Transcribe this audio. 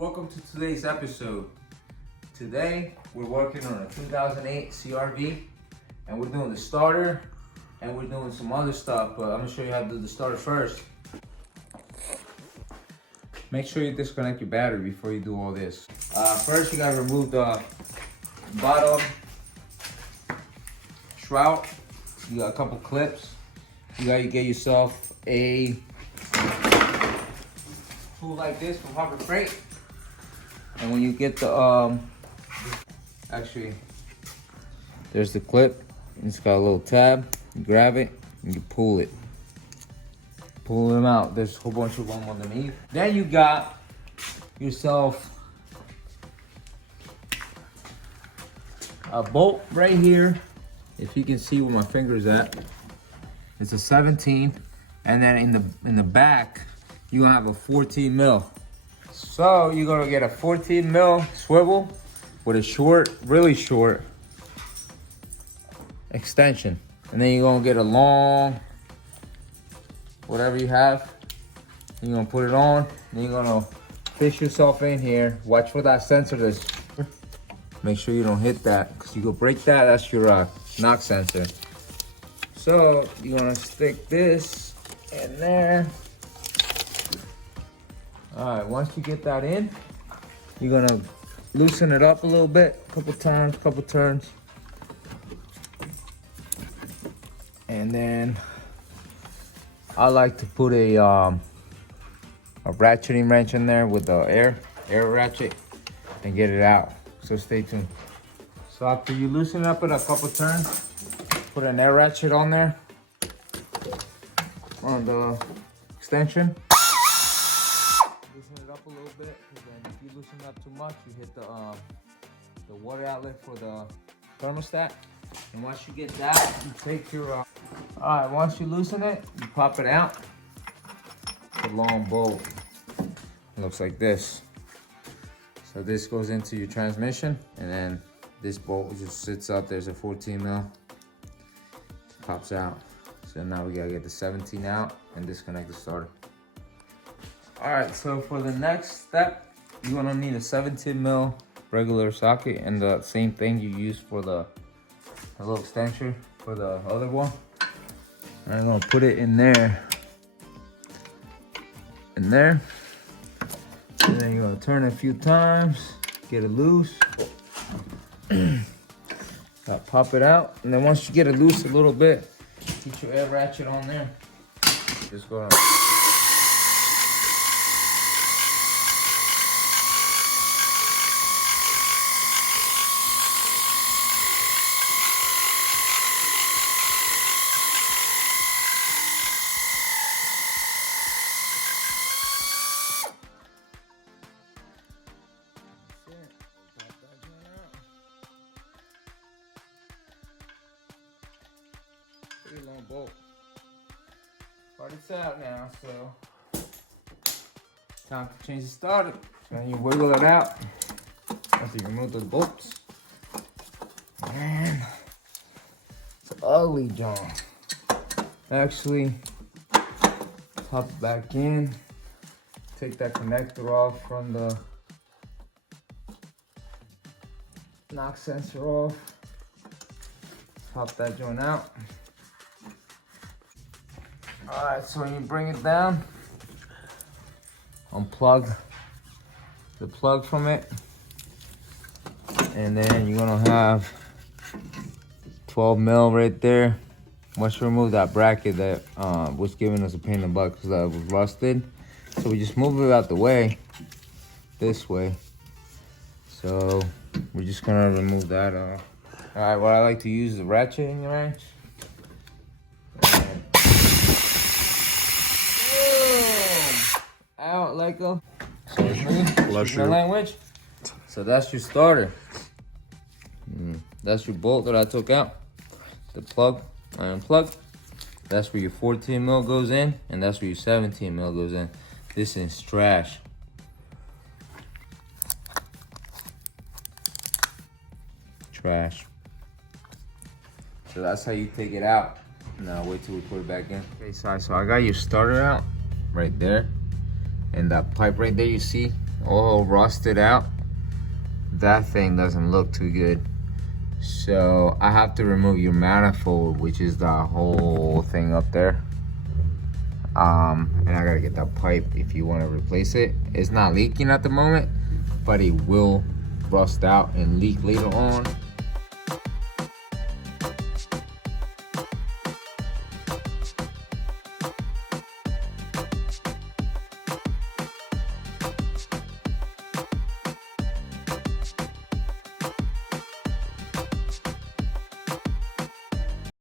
Welcome to today's episode. Today we're working on a 2008 CRV and we're doing the starter and we're doing some other stuff, but I'm gonna show you how to do the starter first. Make sure you disconnect your battery before you do all this. First you gotta remove the bottom shroud. You got a couple clips. You gotta get yourself a tool like this from Harbor Freight. And when you get the, actually, there's the clip. It's got a little tab. You grab it and you pull it. Pull them out. There's a whole bunch of them underneath. Then you got yourself a bolt right here. If you can see where my finger is at, it's a 17. And then in the back, you have a 14 mil. So you're gonna get a 14 mil swivel with a short, really short extension. And then you're gonna get a long, whatever you have. You're gonna put it on, and you're gonna fish yourself in here. Watch for that sensor is. Make sure you don't hit that, because you go break that, that's your knock sensor. So you're gonna stick this in there. All right, once you get that in, you're gonna loosen it up a little bit, couple times, couple turns. And then I like to put a ratcheting wrench in there with the air ratchet and get it out. So stay tuned. So after you loosen it up in a couple turns, put an air ratchet on there on the extension. Loosen it up a little bit, because then if you loosen it up too much, you hit the water outlet for the thermostat. And once you get that, you take your all right, once you loosen it, you pop it out. It's a long bolt. It looks like this. So this goes into your transmission, and then this bolt just sits up. There's a 14 mil. Pops out. So now we gotta get the 17 out and disconnect the starter. All right, so for the next step, you're gonna need a 17 mil regular socket and the same thing you use for the little extension for the other one. And I'm gonna put it in there. In there. And then you're gonna turn it a few times, get it loose. Pop it out. And then once you get it loose a little bit, get your air ratchet on there. Just go around. Pretty long bolt. But it's out now, so time to change the starter. So then you wiggle it out after you remove those bolts. Man, it's ugly, John. Actually, pop it back in. Take that connector off from the knock sensor off. Pop that joint out. All right, so when you bring it down, unplug the plug from it, and then you're gonna have 12 mil right there. Once you remove that bracket that was giving us a pain in the butt because that was rusted, so we just move it out the way, this way. So we're just gonna remove that. All right, what I like to use is a ratcheting wrench. Out like a language. So that's your starter. That's your bolt that I took out. The plug I unplugged. That's where your 14 mil goes in, and that's where your 17 mil goes in. This is trash. Trash. So that's how you take it out. Now wait till we put it back in. Okay, so I got your starter out right there. And that pipe right there you see, all rusted out. That thing doesn't look too good. So I have to remove your manifold, which is the whole thing up there. And I gotta get that pipe if you want to replace it. It's not leaking at the moment, but it will rust out and leak later on.